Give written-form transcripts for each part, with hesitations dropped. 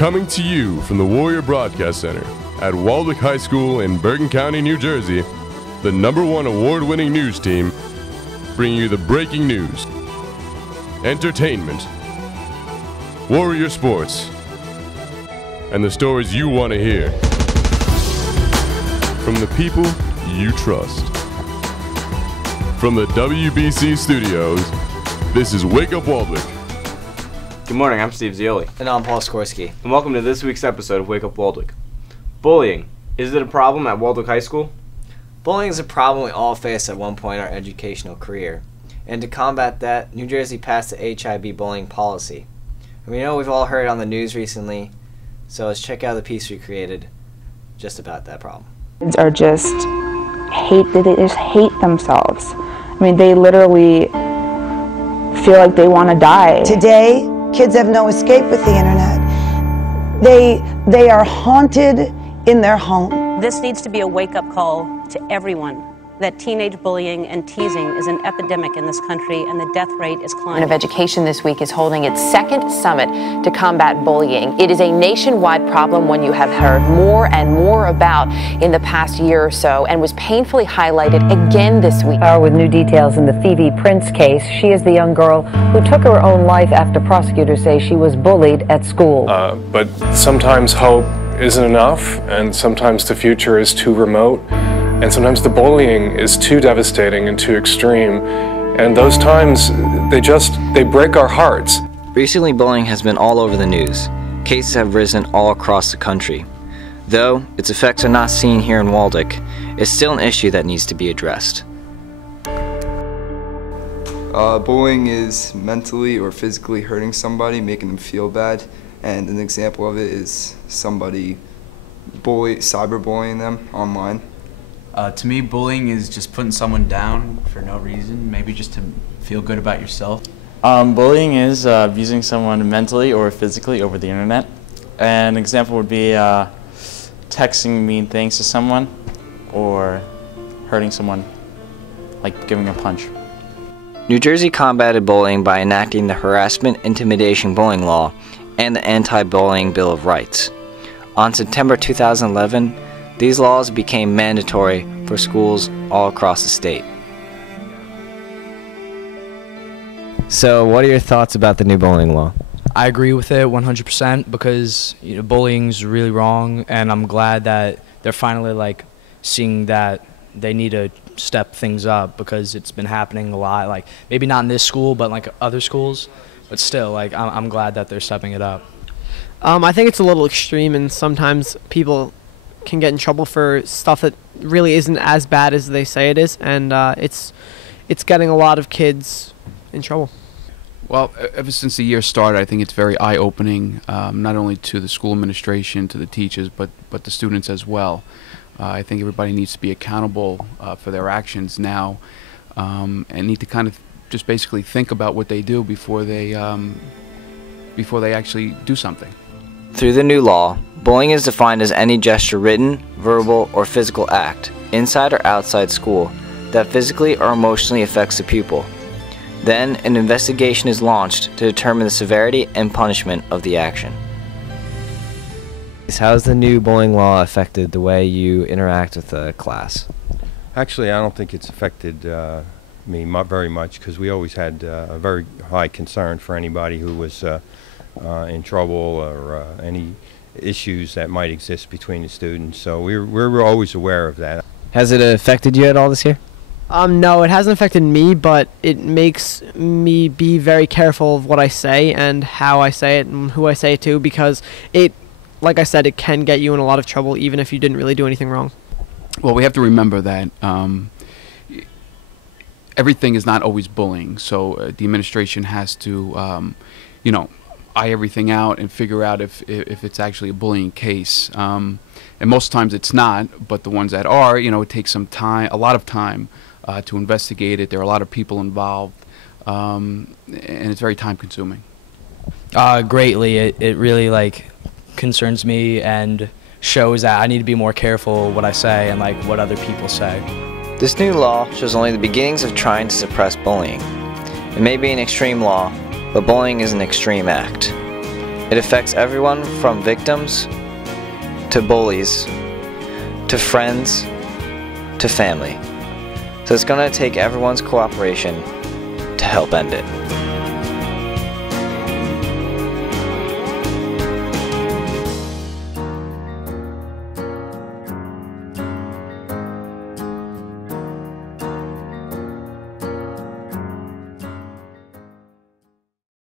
Coming to you from the Warrior Broadcast Center at Waldwick High School in Bergen County, New Jersey, the #1 award-winning news team, bringing you the breaking news, entertainment, Warrior sports, and the stories you want to hear. From the people you trust. From the WBC studios, this is Wake Up Waldwick. Good morning, I'm Steve Zioli. And I'm Paul Skorsky. And welcome to this week's episode of Wake Up Waldwick. Bullying. Is it a problem at Waldwick High School? Bullying is a problem we all face at one point in our educational career. And to combat that, New Jersey passed the HIB bullying policy. And we know we've all heard it on the news recently, so let's check out the piece we created just about that problem. Kids are just they just hate themselves. I mean, they literally feel like they want to die. Today, kids have no escape with the internet. They are haunted in their home. This needs to be a wake-up call to everyone that teenage bullying and teasing is an epidemic in this country and the death rate is climbing. Of Education this week is holding its second summit to combat bullying. It is a nationwide problem, one you have heard more and more about in the past year or so, and was painfully highlighted again this week. With new details in the Phoebe Prince case, she is the young girl who took her own life after prosecutors say she was bullied at school. But sometimes hope isn't enough, and sometimes the future is too remote. And sometimes the bullying is too devastating and too extreme. And those times, they break our hearts. Recently, bullying has been all over the news. Cases have risen all across the country. Though its effects are not seen here in Waldwick, it's still an issue that needs to be addressed. Bullying is mentally or physically hurting somebody, making them feel bad. And an example of it is somebody cyberbullying them online. To me, bullying is just putting someone down for no reason, maybe just to feel good about yourself. Bullying is abusing someone mentally or physically over the internet. An example would be texting mean things to someone or hurting someone, like giving a punch. New Jersey combated bullying by enacting the Harassment Intimidation Bullying Law and the Anti-Bullying Bill of Rights. On September 2011, these laws became mandatory for schools all across the state. So, what are your thoughts about the new bullying law? I agree with it 100% because bullying's really wrong, and I'm glad that they're finally seeing that they need to step things up because it's been happening a lot. Maybe not in this school, but other schools, but still, I'm glad that they're stepping it up. I think it's a little extreme, and sometimes people can get in trouble for stuff that really isn't as bad as they say it is, and it's getting a lot of kids in trouble. Well, ever since the year started, I think it's very eye-opening, not only to the school administration, to the teachers, but the students as well. I think everybody needs to be accountable for their actions now, and need to kind of just basically think about what they do before they actually do something. Through the new law, bullying is defined as any gesture, written, verbal, or physical act, inside or outside school, that physically or emotionally affects the pupil. Then, an investigation is launched to determine the severity and punishment of the action. How has the new bullying law affected the way you interact with the class? Actually, I don't think it's affected me very much, because we always had a very high concern for anybody who was in trouble or any issues that might exist between the students. So we're always aware of that. Has it affected you at all this year? No, it hasn't affected me, but it makes me be very careful of what I say and how I say it and who I say it to, because like I said, it can get you in a lot of trouble even if you didn't really do anything wrong. Well, we have to remember that everything is not always bullying, so the administration has to, eye everything out and figure out if it's actually a bullying case. And most times it's not, but the ones that are, it takes some time, a lot of time to investigate it. There are a lot of people involved, and it's very time consuming. Greatly. It really concerns me and shows that I need to be more careful what I say and what other people say. This new law shows only the beginnings of trying to suppress bullying. It may be an extreme law, but bullying is an extreme act. It affects everyone from victims to bullies to friends to family. So it's going to take everyone's cooperation to help end it.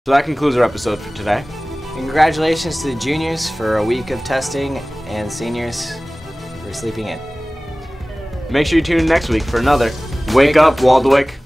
So that concludes our episode for today. And congratulations to the juniors for a week of testing and seniors for sleeping in. Make sure you tune in next week for another Wake Up Waldwick